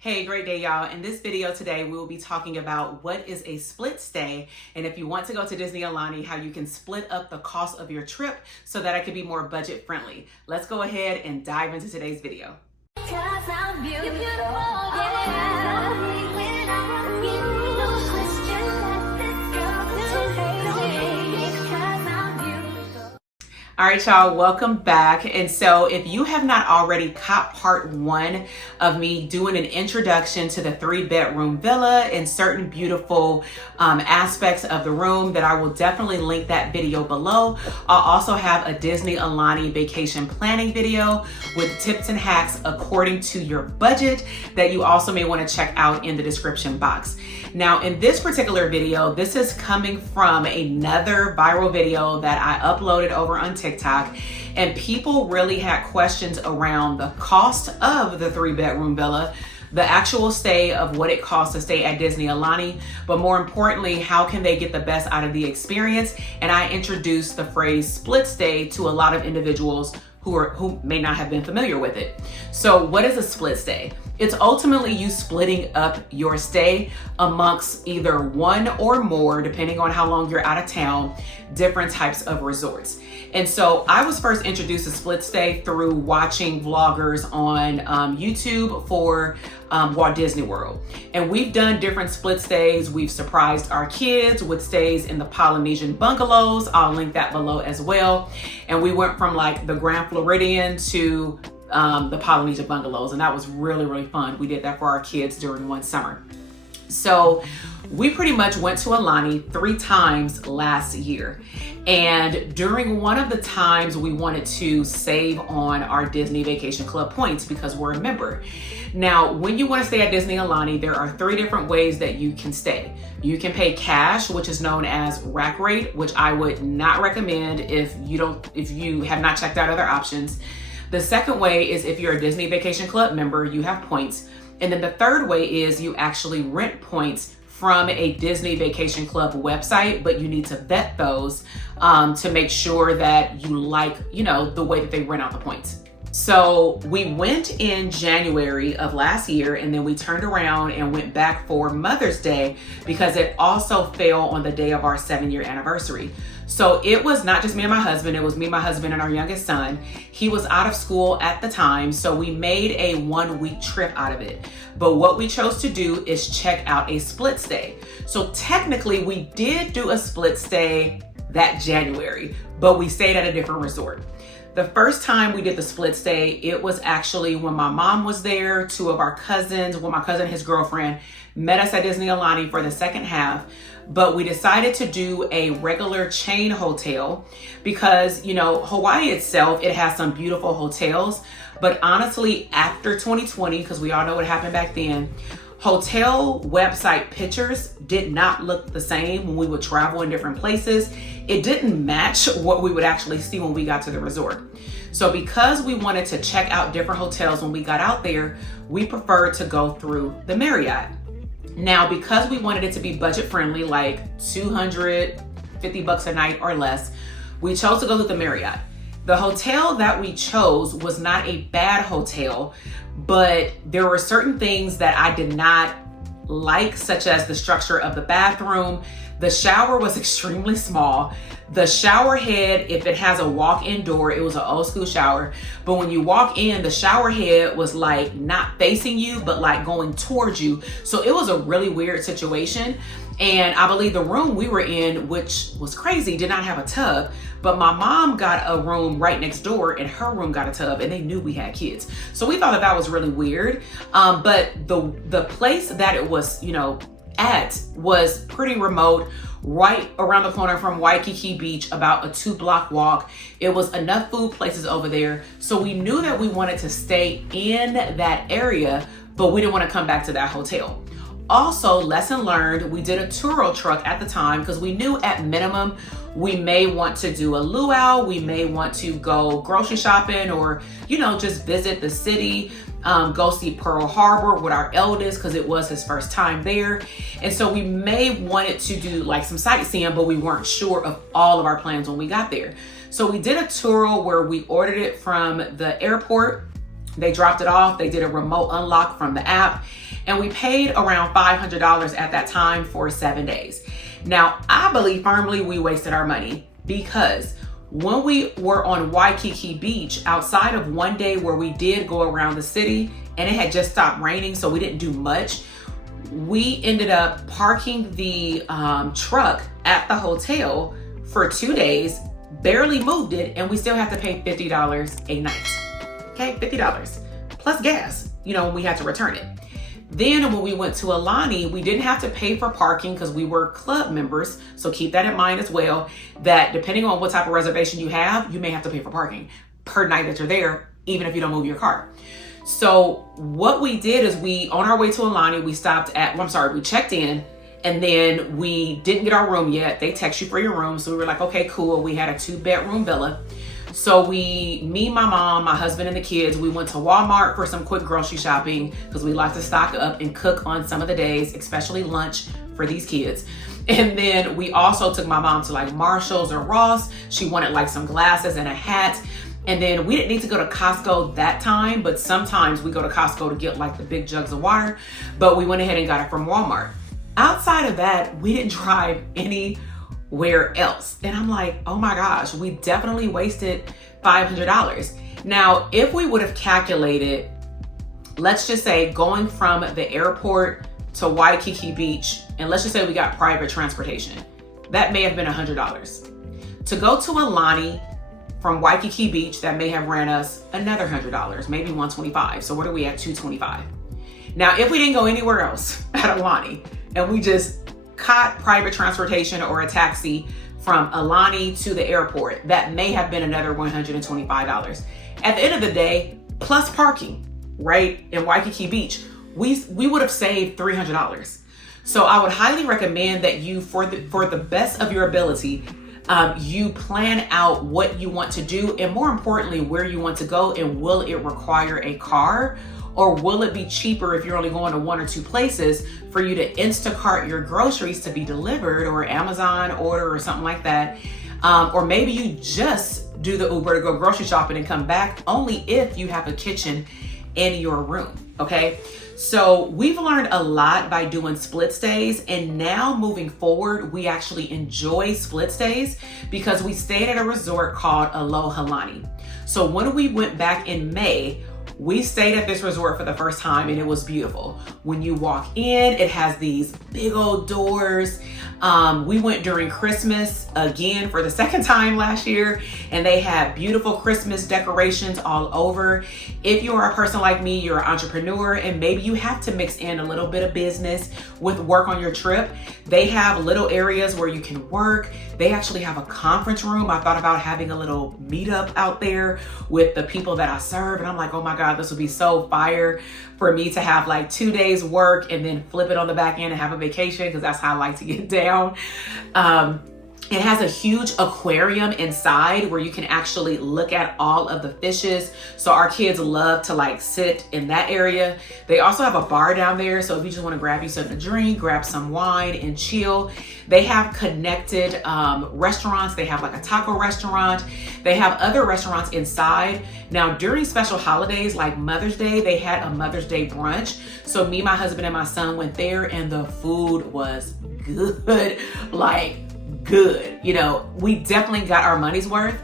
Hey, great day, y'all. In this video today, we will be talking about what is a split stay. And if you want to go to Disney Alani, how you can split up the cost of your trip so that it can be more budget friendly. Let's go ahead and dive into today's video. All right, y'all, welcome back. And so if you have not already caught part one of me doing an introduction to the 3-bedroom villa and certain beautiful aspects of the room, that I will definitely link that video below. I'll also have a Disney Alani vacation planning video with tips and hacks according to your budget that you also may want to check out in the description box. Now, in this particular video, this is coming from another viral video that I uploaded over on TikTok, and people really had questions around the cost of the 3-bedroom villa, the actual stay of what it costs to stay at Disney Alani, but more importantly, how can they get the best out of the experience? And I introduced the phrase split stay to a lot of individuals who may not have been familiar with it. So what is a split stay? It's ultimately you splitting up your stay amongst either one or more, depending on how long you're out of town, different types of resorts. And so I was first introduced to split stay through watching vloggers on YouTube for Walt Disney World. And we've done different split stays. We've surprised our kids with stays in the Polynesian bungalows. I'll link that below as well. And we went from like the Grand Floridian to the Polynesian bungalows, and that was really, really fun. We did that for our kids during one summer. So we pretty much went to Alani 3 times last year. And during one of the times, we wanted to save on our Disney Vacation Club points because we're a member. Now, when you want to stay at Disney Alani, there are 3 different ways that you can stay. You can pay cash, which is known as rack rate, which I would not recommend if you have not checked out other options. The second way is if you're a Disney Vacation Club member, you have points. And then the third way is you actually rent points from a Disney Vacation Club website, but you need to vet those to make sure that you like, the way that they rent out the points. So we went in January of last year, and then we turned around and went back for Mother's Day because it also fell on the day of our 7-year anniversary. So it was not just me and my husband, it was me, my husband, and our youngest son. He was out of school at the time, so we made a 1-week trip out of it. But what we chose to do is check out a split stay. So technically we did do a split stay that January, but we stayed at a different resort. The first time we did the split stay, it was actually when my mom was there, 2 of our cousins, my cousin and his girlfriend met us at Disney Alani for the second half. But we decided to do a regular chain hotel because, Hawaii itself, it has some beautiful hotels. But honestly, after 2020, because we all know what happened back then, hotel website pictures did not look the same when we would travel in different places. It didn't match what we would actually see when we got to the resort. So because we wanted to check out different hotels when we got out there, we preferred to go through the Marriott. Now, because we wanted it to be budget friendly, like $250 a night or less, we chose to go to the Marriott. The hotel that we chose was not a bad hotel, but there were certain things that I did not like, such as the structure of the bathroom. The shower was extremely small. The shower head, if it has a walk-in door, it was an old school shower. But when you walk in, the shower head was like not facing you, but like going towards you. So it was a really weird situation. And I believe the room we were in, which was crazy, did not have a tub. But my mom got a room right next door and her room got a tub, and they knew we had kids. So we thought that was really weird. But the place that it was, at was pretty remote, right around the corner from Waikiki Beach, about a 2-block walk. It was enough food places over there. So we knew that we wanted to stay in that area, but we didn't want to come back to that hotel. Also, lesson learned, we did a Turo truck at the time because we knew at minimum we may want to do a luau, we may want to go grocery shopping or, just visit the city, go see Pearl Harbor with our eldest because it was his first time there. And so we may wanted to do like some sightseeing, but we weren't sure of all of our plans when we got there. So we did a Turo where we ordered it from the airport. They dropped it off. They did a remote unlock from the app, and we paid around $500 at that time for 7 days. Now, I believe firmly we wasted our money, because when we were on Waikiki Beach, outside of one day where we did go around the city and it had just stopped raining, so we didn't do much, we ended up parking the truck at the hotel for 2 days, barely moved it, and we still have to pay $50 a night. Okay, $50 plus gas, when we had to return it. Then when we went to Alani, we didn't have to pay for parking because we were club members. So keep that in mind as well, that depending on what type of reservation you have, you may have to pay for parking per night that you're there, even if you don't move your car. So what we did is on our way to Alani, we checked in, and then we didn't get our room yet. They text you for your room. So we were like, okay, cool. We had a 2-bedroom villa. So me, my mom, my husband, and the kids, we went to Walmart for some quick grocery shopping because we like to stock up and cook on some of the days, especially lunch for these kids. And then we also took my mom to like Marshall's or Ross. She wanted like some glasses and a hat. And then we didn't need to go to Costco that time, but sometimes we go to Costco to get like the big jugs of water, but we went ahead and got it from Walmart. Outside of that, we didn't drive anywhere else. And I'm like, oh my gosh, we definitely wasted $500. Now, if we would have calculated, let's just say going from the airport to Waikiki Beach, and let's just say we got private transportation, that may have been $100. To go to Alani from Waikiki Beach, that may have ran us another $100, maybe $125. So what are we at? $225. Now, if we didn't go anywhere else at Alani and we just caught private transportation or a taxi from Alani to the airport, that may have been another $125. At the end of the day, plus parking, right, in Waikiki Beach, we would have saved $300. So I would highly recommend that you, for the best of your ability, you plan out what you want to do, and more importantly, where you want to go, and will it require a car, or will it be cheaper if you're only going to 1 or 2 places for you to Instacart your groceries to be delivered, or Amazon order or something like that. Or maybe you just do the Uber to go grocery shopping and come back, only if you have a kitchen in your room, okay? So we've learned a lot by doing split stays, and now moving forward, we actually enjoy split stays because we stayed at a resort called Alohalani. So when we went back in May, we stayed at this resort for the first time, and it was beautiful. When you walk in, it has these big old doors. We went during Christmas again for the second time last year, and they had beautiful Christmas decorations all over. If you are a person like me, you're an entrepreneur, and maybe you have to mix in a little bit of business with work on your trip, they have little areas where you can work. They actually have a conference room. I thought about having a little meetup out there with the people that I serve, and I'm like, oh my God, this would be so fire for me to have like 2 days work and then flip it on the back end and have a vacation, because that's how I like to get down. It has a huge aquarium inside where you can actually look at all of the fishes. So our kids love to like sit in that area. They also have a bar down there. So if you just want to grab you something to drink, grab some wine and chill. They have connected restaurants. They have like a taco restaurant. They have other restaurants inside. Now during special holidays like Mother's Day, they had a Mother's Day brunch. So me, my husband, and my son went there, and the food was good. Like, good. We definitely got our money's worth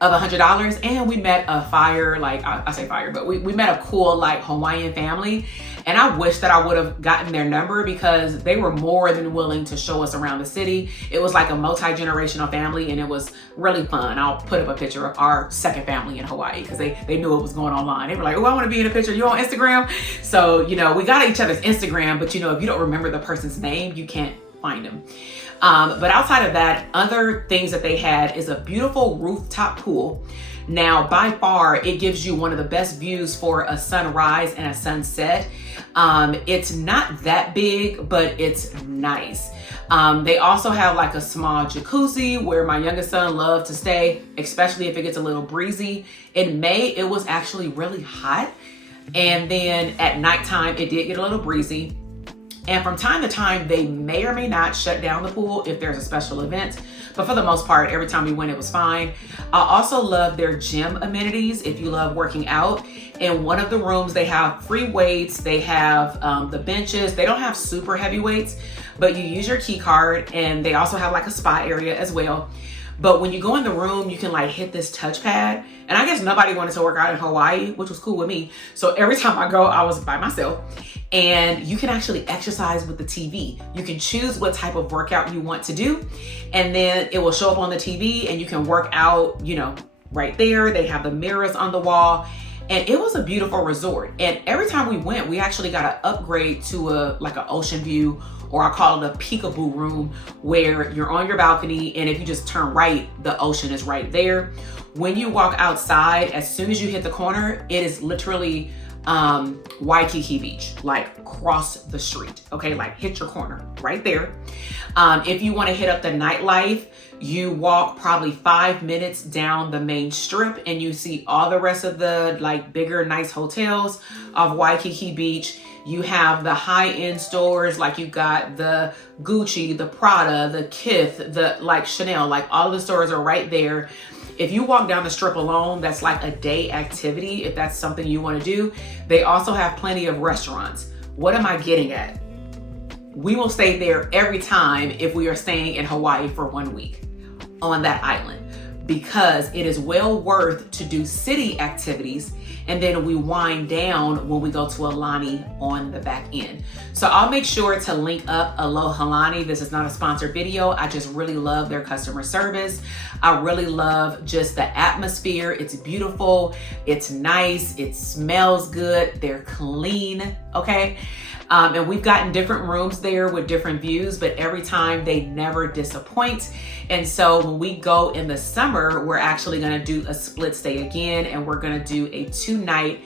of $100, and we met a fire, like I say fire, but we met a cool like Hawaiian family, and I wish that I would have gotten their number because they were more than willing to show us around the city. It was like a multi-generational family, and it was really fun. I'll put up a picture of our second family in Hawaii because they knew it was going online. They were like, oh, I want to be in a picture. You on Instagram? So, we got each other's Instagram, but if you don't remember the person's name, you can't find them. But outside of that, other things that they had is a beautiful rooftop pool. Now, by far, it gives you one of the best views for a sunrise and a sunset. It's not that big, but it's nice. They also have like a small jacuzzi where my youngest son loved to stay, especially if it gets a little breezy. In May, it was actually really hot. And then at nighttime, it did get a little breezy. And from time to time, they may or may not shut down the pool if there's a special event. But for the most part, every time we went, it was fine. I also love their gym amenities if you love working out. In one of the rooms, they have free weights. They have the benches. They don't have super heavy weights, but you use your key card, and they also have like a spa area as well. But when you go in the room, you can like hit this touchpad. And I guess nobody wanted to work out in Hawaii, which was cool with me. So every time I go, I was by myself. And you can actually exercise with the TV. You can choose what type of workout you want to do. And then it will show up on the TV and you can work out, you know, right there. They have the mirrors on the wall. And it was a beautiful resort. And every time we went, we actually got an upgrade to like an ocean view, or I call it a peekaboo room, where you're on your balcony, and if you just turn right, the ocean is right there. When you walk outside, as soon as you hit the corner, it is literally Waikiki Beach, like cross the street, okay? Like hit your corner right there. If you wanna hit up the nightlife, you walk probably 5 minutes down the main strip and you see all the rest of the like bigger, nice hotels of Waikiki Beach. You have the high-end stores, like you got the Gucci, the Prada, the Kith, the like Chanel, like all of the stores are right there. If you walk down the strip alone, that's like a day activity, if that's something you want to do. They also have plenty of restaurants. What am I getting at? We will stay there every time if we are staying in Hawaii for 1 week on that island, because it is well worth to do city activities, and then we wind down when we go to Aulani on the back end. So I'll make sure to link up Aloha Aulani. This is not a sponsored video. I just really love their customer service. I really love just the atmosphere. It's beautiful, it's nice, it smells good, they're clean, okay? And we've gotten different rooms there with different views, but every time they never disappoint. And so when we go in the summer, we're actually gonna do a split stay again, and we're gonna do a 2-night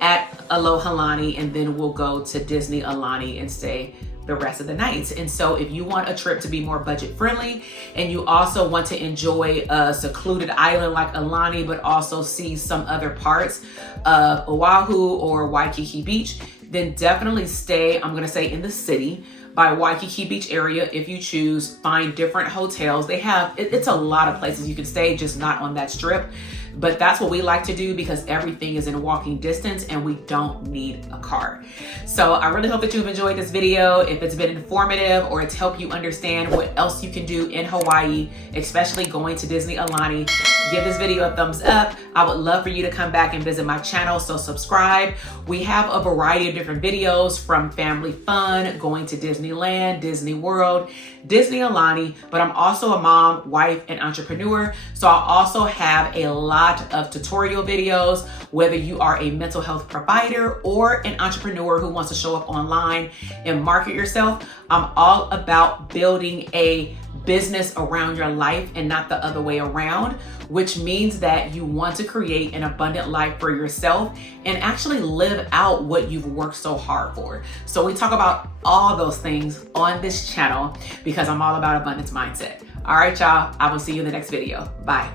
at Aloha Aulani, and then we'll go to Disney Aulani and stay the rest of the nights. And so if you want a trip to be more budget friendly, and you also want to enjoy a secluded island like Aulani, but also see some other parts of Oahu or Waikiki Beach, then definitely stay, I'm gonna say, in the city by Waikiki Beach area if you choose. Find different hotels. They have, it's a lot of places you can stay, just not on that strip. But that's what we like to do because everything is in walking distance and we don't need a car. So I really hope that you've enjoyed this video. If it's been informative or it's helped you understand what else you can do in Hawaii, especially going to Disney Aulani, give this video a thumbs up. I would love for you to come back and visit my channel, so subscribe. We have a variety of different videos, from family fun, going to Disneyland, Disney World, Disney Aulani, but I'm also a mom, wife, and entrepreneur. So I also have a lot of tutorial videos, whether you are a mental health provider or an entrepreneur who wants to show up online and market yourself. I'm all about building a business around your life and not the other way around, which means that you want to create an abundant life for yourself and actually live out what you've worked so hard for. So we talk about all those things on this channel because I'm all about abundance mindset. All right, y'all, I will see you in the next video. Bye.